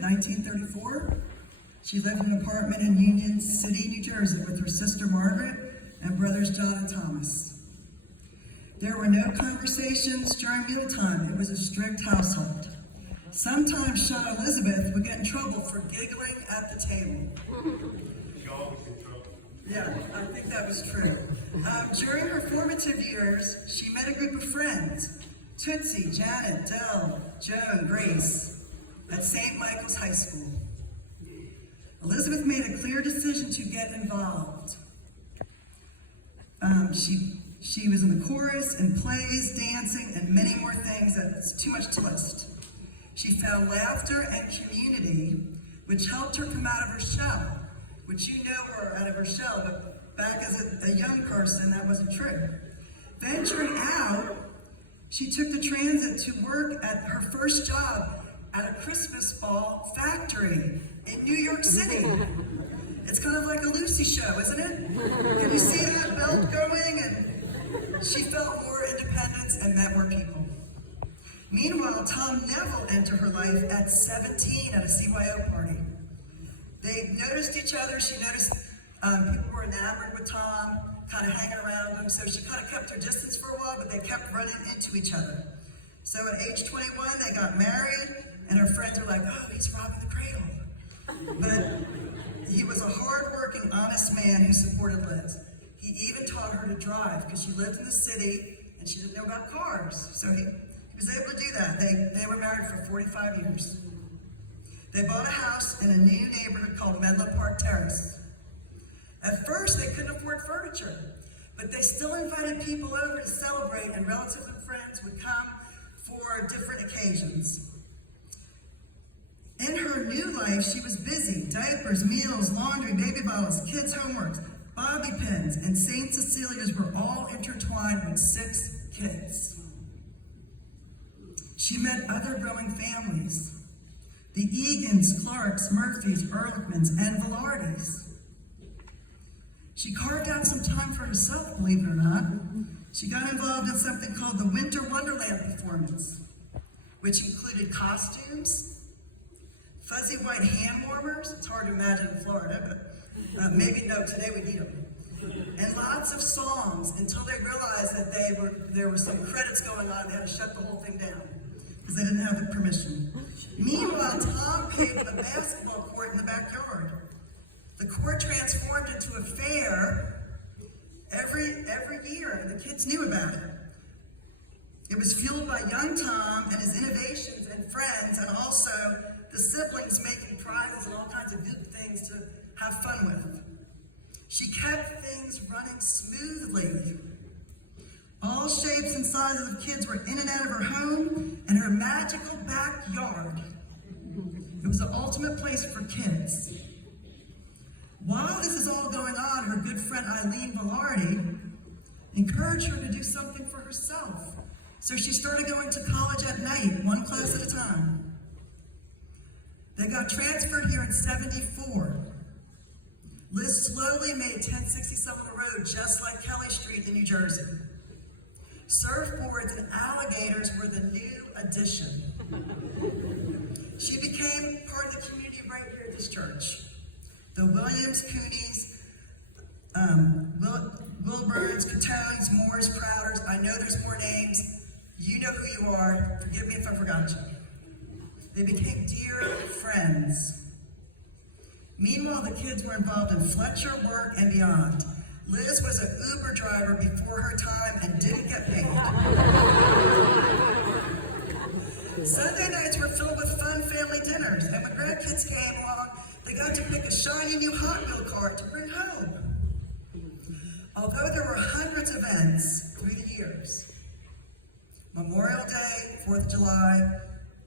1934. She lived in an apartment in Union City, New Jersey with her sister Margaret and brothers John and Thomas. There were no conversations during mealtime. It was a strict household. Sometimes Shy Elizabeth would get in trouble for giggling at the table. She always in trouble. Yeah, I think that was true. During her formative years, she met a group of friends, Tootsie, Janet, Dell, Joan, Grace, at St. Michael's High School. Elizabeth made a clear decision to get involved. She was in the chorus, in plays, dancing, and many more things that's too much to list. She found laughter and community, which helped her come out of her shell, which you know her out of her shell, but back as a young person, that wasn't true. Venturing out, she took the transit to work at her first job at a Christmas ball factory in New York City. It's kind of like a Lucy show, isn't it? Can you see that belt going? And she felt more independence and met more people. Meanwhile, Tom Neville entered her life at 17 at a CYO party. They noticed each other. She noticed people were enamored with Tom, kind of hanging around him. So she kind of kept her distance for a while, but they kept running into each other. So at age 21, they got married, and her friends were like, oh, he's robbing the cradle. But he was a hardworking, honest man who supported Liz. He even taught her to drive because she lived in the city and she didn't know about cars. So he was able to do that. They were married for 45 years. They bought a house in a new neighborhood called Menlo Park Terrace. At first, they couldn't afford furniture, but they still invited people over to celebrate, and relatives and friends would come for different occasions. In her new life, she was busy. Diapers, meals, laundry, baby bottles, kids' homework, bobby pins, and St. Cecilia's were all intertwined with 6 kids. She met other growing families. The Egans, Clarks, Murphys, Ehrlichmans, and Velardis. She carved out some time for herself, believe it or not. She got involved in something called the Winter Wonderland performance, which included costumes, fuzzy white hand warmers. It's hard to imagine in Florida, but maybe no, today we need them. And lots of songs until they realized that there were some credits going on. They had to shut the whole thing down because they didn't have the permission. Meanwhile, Tom paved a basketball court in the backyard. The court transformed into a fair every year, and the kids knew about it. It was fueled by young Tom and his innovations and friends, and also the siblings making prizes and all kinds of good things to have fun with. She kept things running smoothly. All shapes and sizes of kids were in and out of her home and her magical backyard. It was the ultimate place for kids. While this is all going on, her good friend Eileen Velarde encouraged her to do something for herself. So she started going to college at night, one class at a time. They got transferred here in '74. Liz slowly made 1067 Road just like Kelly Street in New Jersey. Surfboards and alligators were the new addition. She became part of the community right here at this church. The Williams, Coonies, Wilburns, Catones, Moores, Crowders. I know there's more names. You know who you are. Forgive me if I forgot you. They became dear friends. Meanwhile, the kids were involved in Fletcher work and beyond. Liz was an Uber driver before her time and didn't get paid. Sunday nights were filled with fun family dinners, and when grandkids came along, they got to pick a shiny new Hot Wheel car to bring home. Although there were hundreds of events through the years, Memorial Day, 4th of July,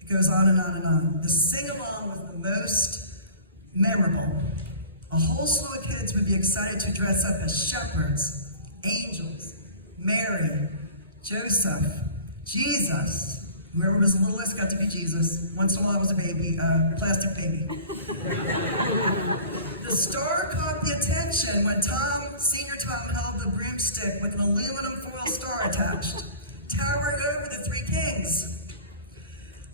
it goes on and on and on. The sing-along was the most memorable. A whole slew of kids would be excited to dress up as shepherds, angels, Mary, Joseph, Jesus. Whoever was the littlest got to be Jesus. Once in a while it was a baby, plastic baby. The star caught the attention when Senior Tom held the broomstick with an aluminum foil star attached, towering over the 3 kings.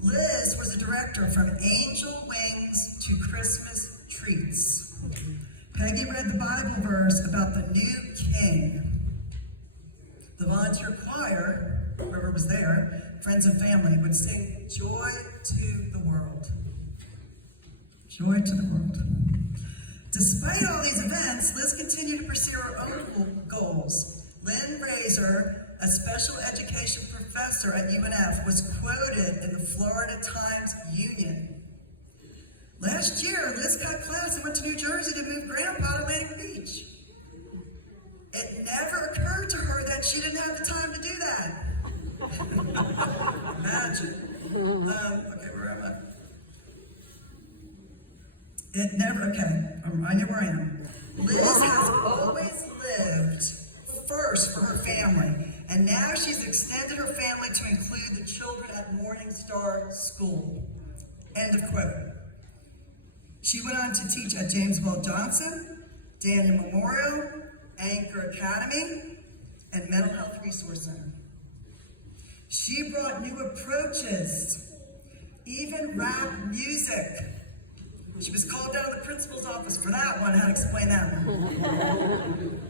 Liz was a director from Angel Wing to Christmas treats. Peggy read the Bible verse about the new king. The volunteer choir, whoever was there, friends and family, would sing Joy to the World. Joy to the world. Despite all these events, Liz continued to pursue her own goals. Lynn Razor, a special education professor at UNF, was quoted in the Florida Times Union. Last year, Liz cut class and went to New Jersey to move Grandpa to Atlantic Beach. It never occurred to her that she didn't have the time to do that. Imagine. Okay, where am I? I know where I am. Liz has always lived first for her family, and now she's extended her family to include the children at Morning Star School. End of quote. She went on to teach at James Well Johnson, Daniel Memorial, Anchor Academy, and Mental Health Resource Center. She brought new approaches, even rap music. She was called down to the principal's office for that one. How to explain that one?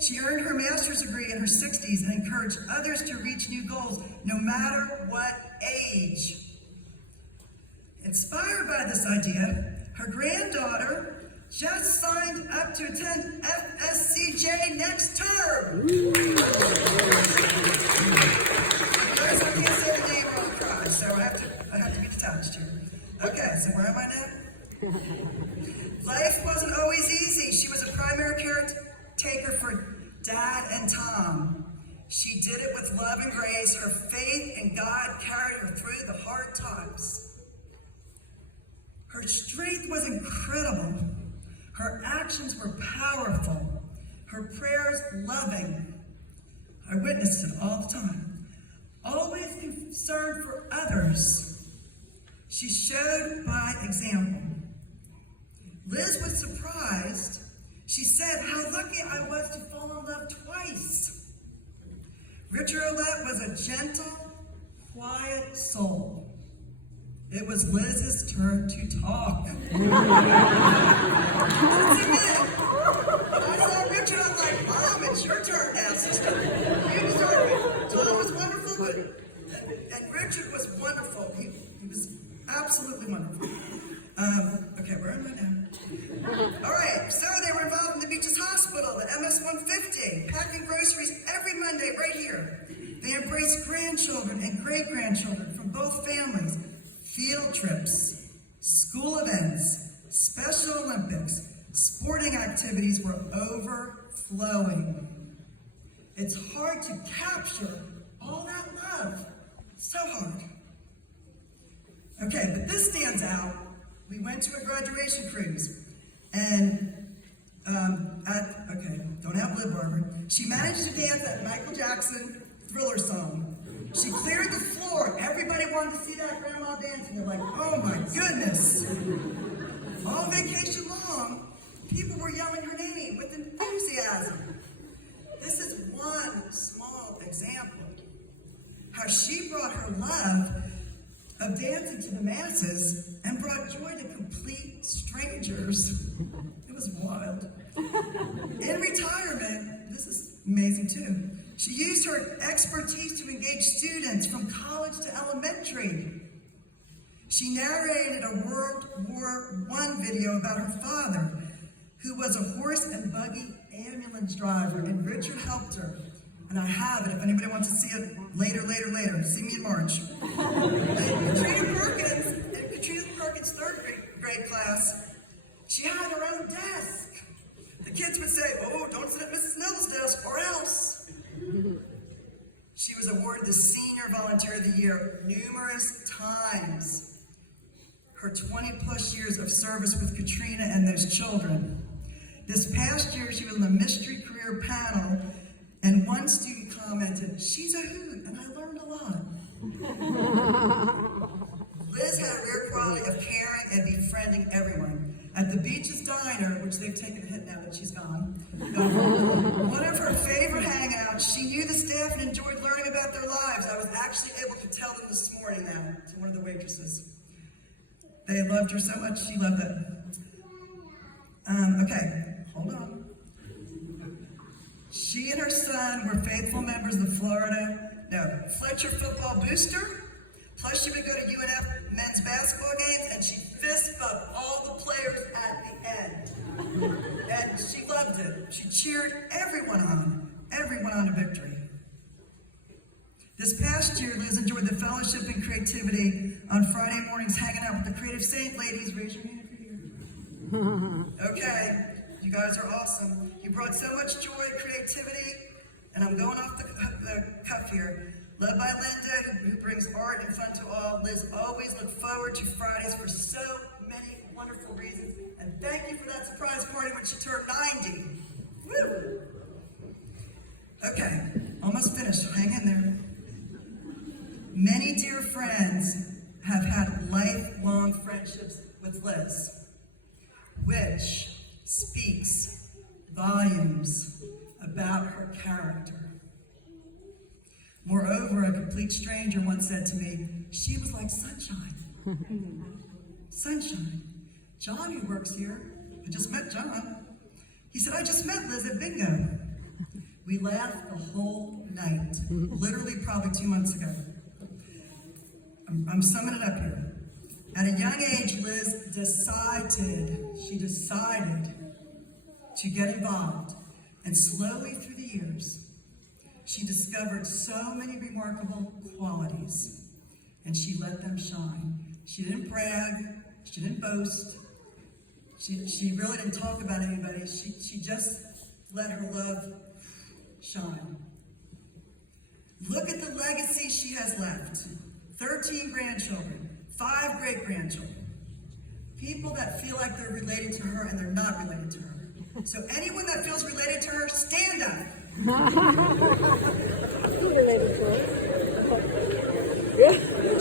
She earned her master's degree in her 60s and encouraged others to reach new goals, no matter what age. Inspired by this idea, her granddaughter just signed up to attend FSCJ next term. I can't say the name or I'll cry, so I have to be detached here. Okay, so where am I now? Life wasn't always easy. She was a primary caretaker for Dad and Tom. She did it with love and grace. Her faith in God carried her through the hard times. Her strength was incredible. Her actions were powerful. Her prayers loving. I witnessed it all the time. Always concerned for others. She showed by example. Liz was surprised. She said how lucky I was to fall in love twice. Richard Ouellette was a gentle, quiet soul. It was Liz's turn to talk. I saw Richard, I'm like, Mom, it's your turn now, sister. You started. Tom was wonderful, and Richard was wonderful. He was absolutely wonderful. Okay, where am I now? All right, so they were involved in the Beaches Hospital, the MS-150, packing groceries every Monday right here. They embraced grandchildren and great-grandchildren from both families, field trips, school events, Special Olympics, sporting activities were overflowing. It's hard to capture all that love. So hard. Okay, but this stands out. We went to a graduation cruise, and don't have lip barber. She managed to dance that Michael Jackson Thriller song. She cleared the floor. Everybody wanted to see that grandma dancing. They're like, oh my goodness. All vacation long, people were yelling her name with enthusiasm. This is one small example. How she brought her love of dancing to the masses and brought joy to complete strangers. It was wild. In retirement, this is amazing too, she used her expertise to engage students from college to elementary. She narrated a World War I video about her father, who was a horse and buggy ambulance driver, and Richard helped her. And I have it, if anybody wants to see it later, see me in March. Katrina Perkins' third grade class, she had her own desk. The kids would say, oh, don't sit at Mrs. Neville's desk or else. She was awarded the Senior Volunteer of the Year numerous times. Her 20-plus years of service with Katrina and those children. This past year, she was on the Mystery Career panel, and one student commented, she's a hoot, and I learned a lot. Liz had a rare quality of caring and befriending everyone. At the Beaches Diner, which they've taken a hit now that she's gone, one of her favorite hangouts, she knew the staff and enjoyed learning about their lives. I was actually able to tell them this morning now, to one of the waitresses. They loved her so much, she loved it. Okay, hold on. She and her son were faithful members of the Fletcher football booster. Plus, she would go to UNF men's basketball games, and she fist bumped all the players at the end. And she loved it. She cheered everyone on to victory. This past year, Liz enjoyed the fellowship and creativity on Friday mornings, hanging out with the Creative Saint ladies. Raise your hand if you're here. Okay, you guys are awesome. You brought so much joy and creativity, and I'm going off the cuff here. Led by Linda, who brings art and fun to all, Liz always looked forward to Fridays for so many wonderful reasons. And thank you for that surprise party when she turned 90. Woo! Okay, almost finished. Hang in there. Many dear friends have had lifelong friendships with Liz, which speaks volumes about her character. Moreover, a complete stranger once said to me, she was like sunshine. Sunshine. John, who works here, I just met John. He said, I just met Liz at bingo. We laughed the whole night, literally probably 2 months ago. I'm summing it up here. At a young age, Liz decided to get involved. And slowly through the years, she discovered so many remarkable qualities, and she let them shine. She didn't brag, she didn't boast, she really didn't talk about anybody, she just let her love shine. Look at the legacy she has left. 13 grandchildren, 5 great-grandchildren. People that feel like they're related to her and they're not related to her. So anyone that feels related to her, stand up. Do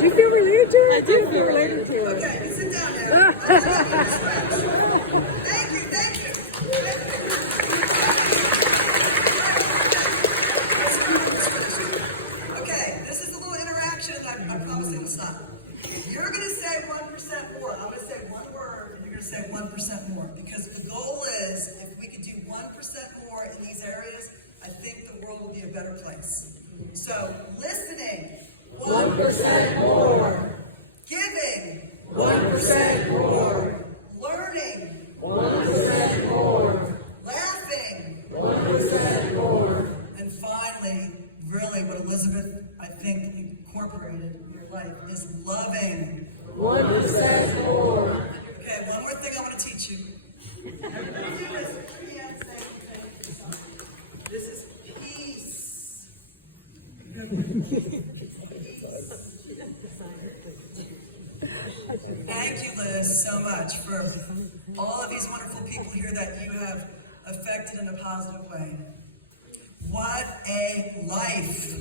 you feel related to her? I do feel related to her. Okay, sit down now. Thank you. Okay, this is a little interaction, and I'm promising to stop. You're going to say 1% more. I'm going to say one word, and you're going to say 1% more. Because the goal is, if we could do 1% more in these areas, I think the world will be a better place. So, listening, 1% more. Giving, 1% more. Learning, 1% more. Laughing, 1% more. And finally, really what Elizabeth, I think, incorporated in your life is loving. 1% more. Okay, one more thing I want to teach you. Everybody do this. This is peace. Thank you, Liz, so much for all of these wonderful people here that you have affected in a positive way. What a life!